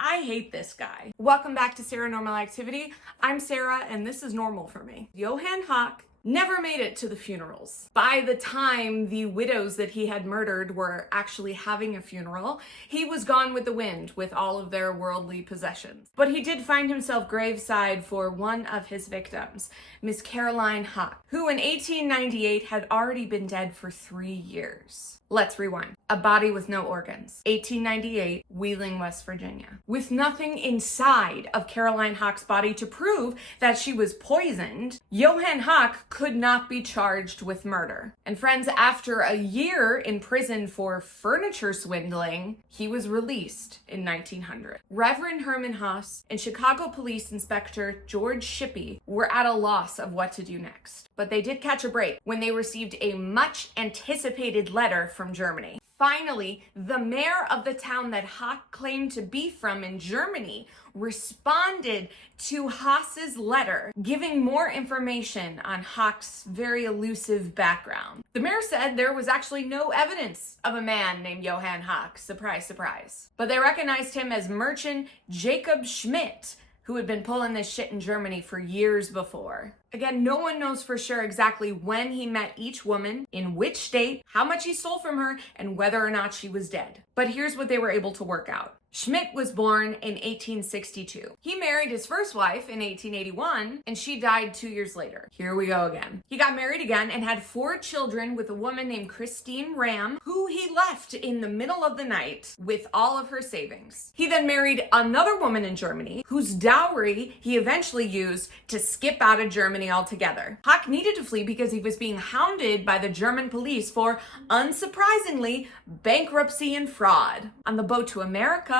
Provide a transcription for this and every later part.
I hate this guy. Welcome back to Saranormal Activity. I'm Sarah, and this is normal for me. Johann Hoch never made it to the funerals. By the time the widows that he had murdered were actually having a funeral, he was gone with the wind with all of their worldly possessions. But he did find himself graveside for one of his victims, Miss Caroline Hoch, who in 1898 had already been dead for 3 years. Let's rewind. A body with no organs. 1898, Wheeling, West Virginia. With nothing inside of Caroline Hoch's body to prove that she was poisoned, Johann Hoch could not be charged with murder. And friends, after a year in prison for furniture swindling, he was released in 1900. Reverend Herman Haas and Chicago Police Inspector George Shippey were at a loss of what to do next. But they did catch a break when they received a much anticipated letter from Germany. Finally, the mayor of the town that Hoch claimed to be from in Germany responded to Haas's letter, giving more information on Hoch's very elusive background. The mayor said there was actually no evidence of a man named Johann Hoch. Surprise, surprise. But they recognized him as merchant Jacob Schmidt, who had been pulling this shit in Germany for years before. Again, no one knows for sure exactly when he met each woman, in which state, how much he stole from her, and whether or not she was dead. But here's what they were able to work out. Schmidt was born in 1862. He married his first wife in 1881, and she died 2 years later. Here we go again. He got married again and had 4 children with a woman named Christine Ram, who he left in the middle of the night with all of her savings. He then married another woman in Germany, whose dowry he eventually used to skip out of Germany altogether. Hoch needed to flee because he was being hounded by the German police for, unsurprisingly, bankruptcy and fraud. On the boat to America,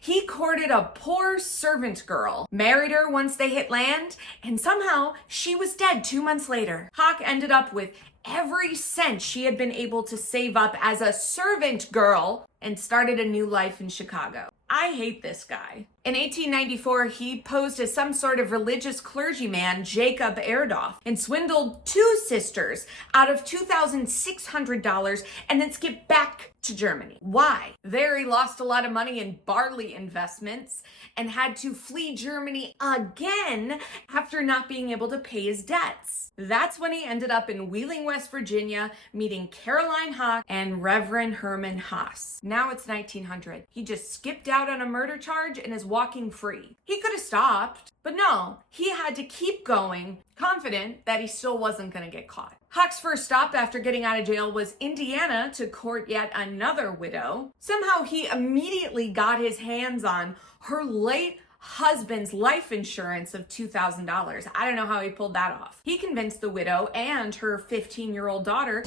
he courted a poor servant girl, married her once they hit land, and somehow she was dead 2 months later. Hoch ended up with every cent she had been able to save up as a servant girl and started a new life in Chicago. I hate this guy. In 1894, he posed as some sort of religious clergyman, Jacob Erdoff, and swindled 2 sisters out of $2,600 and then skipped back to Germany. Why? There he lost a lot of money in barley investments and had to flee Germany again after not being able to pay his debts. That's when he ended up in Wheeling, West Virginia, meeting Caroline Hoch and Reverend Herman Haas. Now it's 1900. He just skipped out on a murder charge and is walking free. He could have stopped, but no, he had to keep going, confident that he still wasn't going to get caught. Hoch's first stop after getting out of jail was Indiana to court yet another widow. Somehow he immediately got his hands on her late husband's life insurance of $2,000. I don't know how he pulled that off. He convinced the widow and her 15-year-old daughter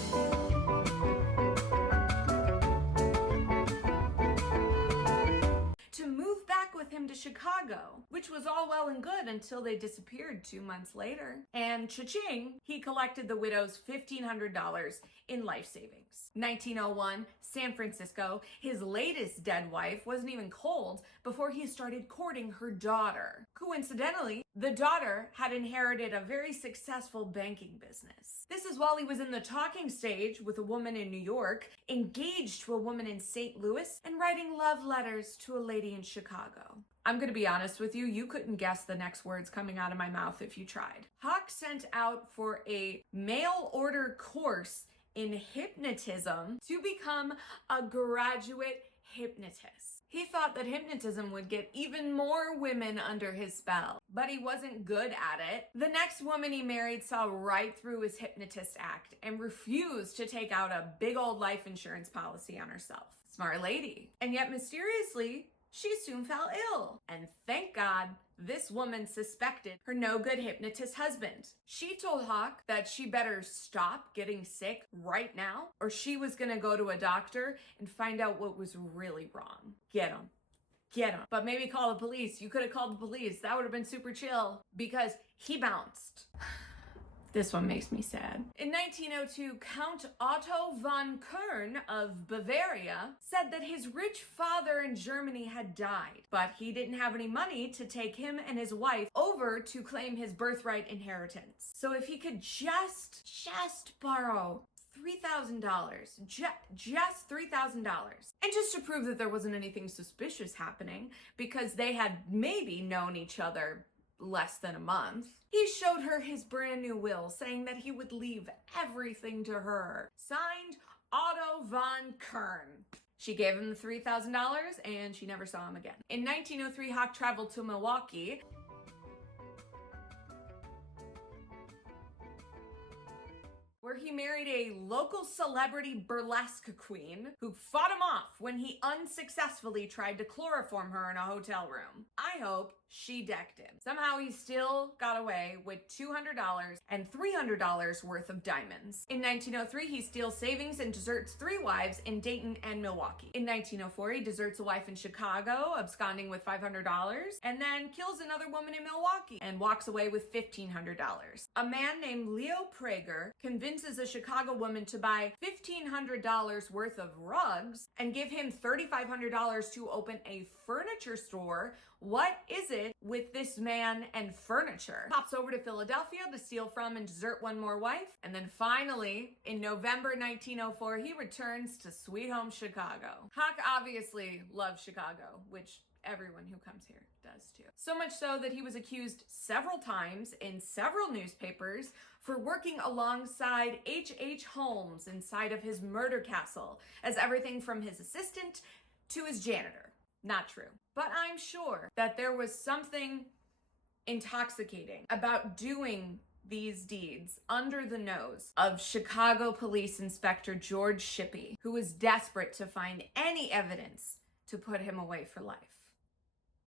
to move back with him to Chicago, which was all well and good until they disappeared 2 months later. And cha-ching, he collected the widow's $1,500 in life savings. 1901, San Francisco, his latest dead wife wasn't even cold before he started courting her daughter. Coincidentally, the daughter had inherited a very successful banking business. This is while he was in the talking stage with a woman in New York, engaged to a woman in St. Louis, and writing love letters to a lady in Chicago. I'm gonna be honest with you, you couldn't guess the next words coming out of my mouth if you tried. Hoch sent out for a mail order course in hypnotism to become a graduate hypnotist. He thought that hypnotism would get even more women under his spell, but he wasn't good at it. The next woman he married saw right through his hypnotist act and refused to take out a big old life insurance policy on herself. Smart lady. And yet mysteriously, she soon fell ill. And thank God, this woman suspected her no-good hypnotist husband. She told Hoch that she better stop getting sick right now, or she was gonna go to a doctor and find out what was really wrong. Get him. Get him. But maybe call the police. You could have called the police. That would have been super chill because he bounced. This one makes me sad. In 1902, Count Otto von Kern of Bavaria said that his rich father in Germany had died, but he didn't have any money to take him and his wife over to claim his birthright inheritance. So if he could just borrow $3,000. Just $3,000. And just to prove that there wasn't anything suspicious happening, because they had maybe known each other less than a month, he showed her his brand new will, saying that he would leave everything to her. Signed, Otto von Kern. She gave him the $3,000 and she never saw him again. In 1903, Hoch traveled to Milwaukee, where he married a local celebrity burlesque queen who fought him off when he unsuccessfully tried to chloroform her in a hotel room. I hope she decked him. Somehow he still got away with $200 and $300 worth of diamonds. In 1903, he steals savings and deserts 3 wives in Dayton and Milwaukee. In 1904, he deserts a wife in Chicago, absconding with $500, and then kills another woman in Milwaukee and walks away with $1,500. A man named Leo Prager convinces a Chicago woman to buy $1,500 worth of rugs and give him $3,500 to open a furniture store. What is it with this man and furniture? Pops over to Philadelphia to steal from and desert one more wife. And then finally, in November 1904, he returns to Sweet Home Chicago. Hoch obviously loves Chicago, which everyone who comes here does too. So much so that he was accused several times in several newspapers for working alongside H.H. Holmes inside of his murder castle as everything from his assistant to his janitor. Not true. But I'm sure that there was something intoxicating about doing these deeds under the nose of Chicago Police Inspector George Shippey, who was desperate to find any evidence to put him away for life.